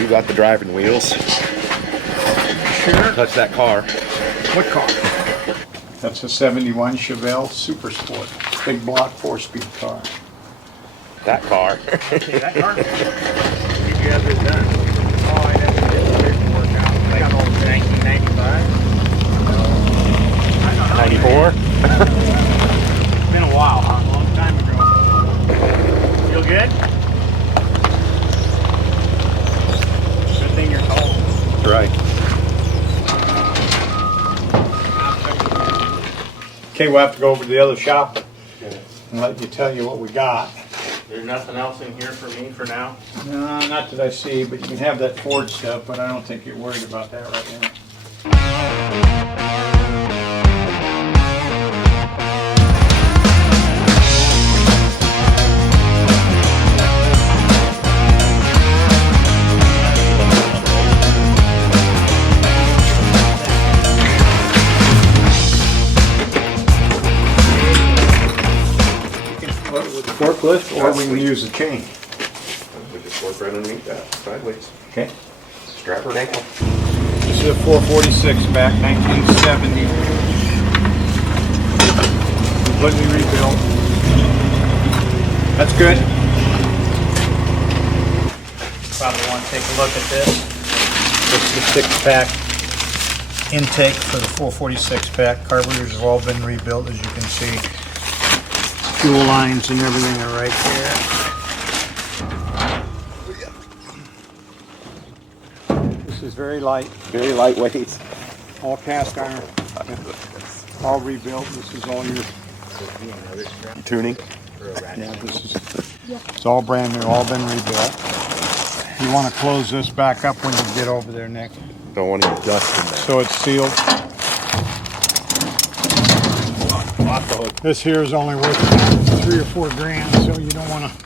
You got the driving wheels. Sure. Touch that car. What car? That's a 71 Chevelle Super Sport. Big block 4-speed car. That car. Okay, that car. Did you have this done? Oh, I had to get the paperwork out. I got all 1995. I don't know. 94? It's been a while, huh? A long time ago. Feel good? Good thing you're cold. That's right. Okay, we'll have to go over to the other shop and let you tell you what we got. There's nothing else in here for me for now? No, not that I see, but you can have that Ford stuff, but I don't think you're worried about that right now. With the forklift, or we can use the chain. We just work right underneath that, sideways. Okay. Strap her ankle. This is a 446 back, 1970. Completely rebuilt. That's good. Probably want to take a look at this. This is the 6-pack intake for the 446 pack. Carburetors have all been rebuilt, as you can see. Fuel lines and everything are right there. This is very light. Very lightweight. All cast iron, all rebuilt. This is all your Tuning. yeah. This is it's all brand new, all been rebuilt. You want to close this back up when you get over there, Nick. Don't want any dust in there. So it's sealed. This here is only worth $3 or $4 grand, so you don't want to.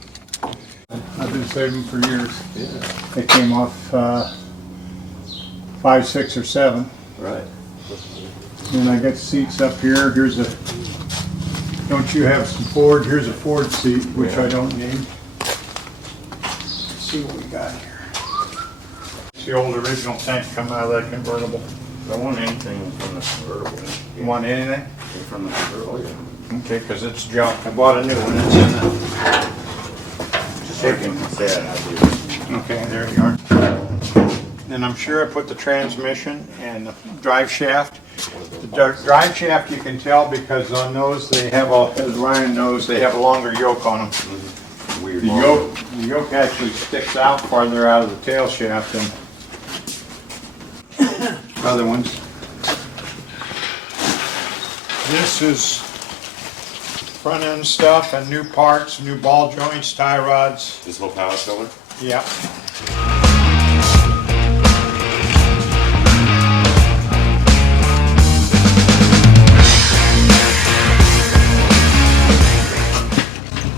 I've been saving for years. Yeah. They came off 5, 6, or 7. Right. And I got seats up here. Here's a. Don't you have some Ford? Here's a Ford seat, which I don't need. Let's see what we got here. It's the old original tank coming out of that convertible. I want anything from the convertible. You want anything? From the convertible, yeah. Okay, because it's junk. I bought a new one. It's in the. Shaking my head, I do. Okay, there you are. And I'm sure I put the transmission and the drive shaft. The drive shaft you can tell because on those they have as Ryan knows, they have a longer yoke on them. Weird. The yoke actually sticks out farther out of the tail shaft than other ones. This is front end stuff and new parts, new ball joints, tie rods. This whole power cylinder? Yeah.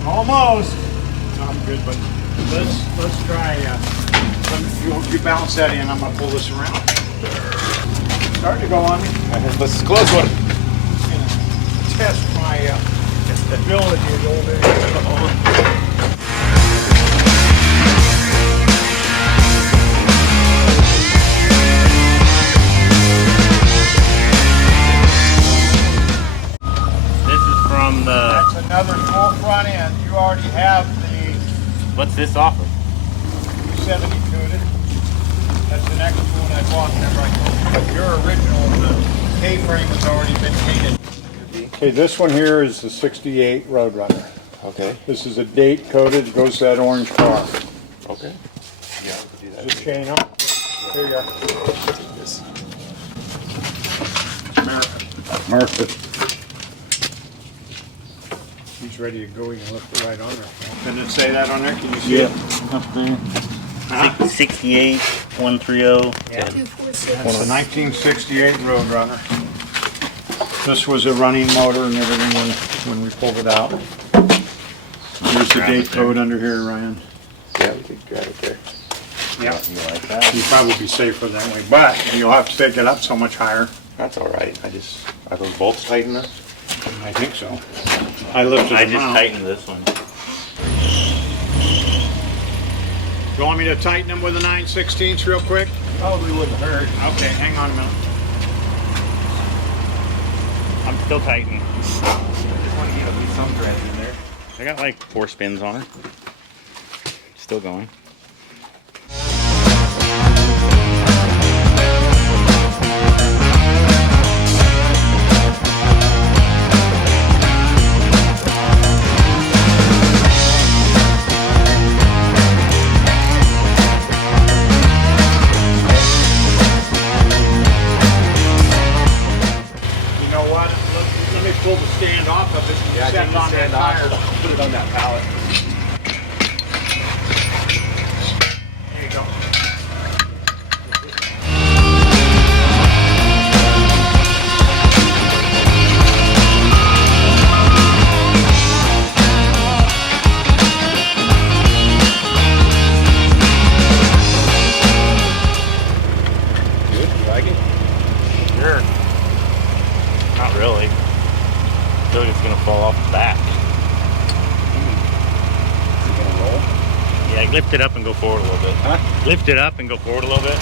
Almost. Not good, but let's try. You balance that in. I'm gonna pull this around. Starting to go on me. This is a close one. Test my ability a little bit. This is from the. That's another full front end. You already have the What's this off of? 70 tooted. That's the next one I bought. Remember I told you. But your original, the K-frame has already been painted. Okay, this one here is the 68 Roadrunner. Okay. This is a date coded, goes to that orange car. Okay. Yeah, we could do that. Just chain up. There you go. This. American. He's ready to go. You can lift it right on there. Didn't it say that on there? Can you see it? Up there. 68 130. That's a 1968 Roadrunner. This was a running motor and everything when we pulled it out. There's the date code under here, Ryan. Yeah, we could grab it there. Yeah. You like that? You'd probably be safer that way, but you'll have to take it up so much higher. That's all right. Are those bolts tight enough? I think so. I lifted I them just out. tightened this one. You want me to tighten them with a 9/16 real quick? Probably wouldn't hurt. Okay, hang on a minute. I'm still tightening. I just want to get at least some threads in there. I got like 4 spins on her. Still going. You know what? Let me pull the stand off of it and set it on that tire. Put it on that pallet. There you go. Good, you like it? Sure. Not really. I feel like it's gonna fall off the back. Is it gonna roll? Yeah, lift it up and go forward a little bit. Huh? Lift it up and go forward a little bit.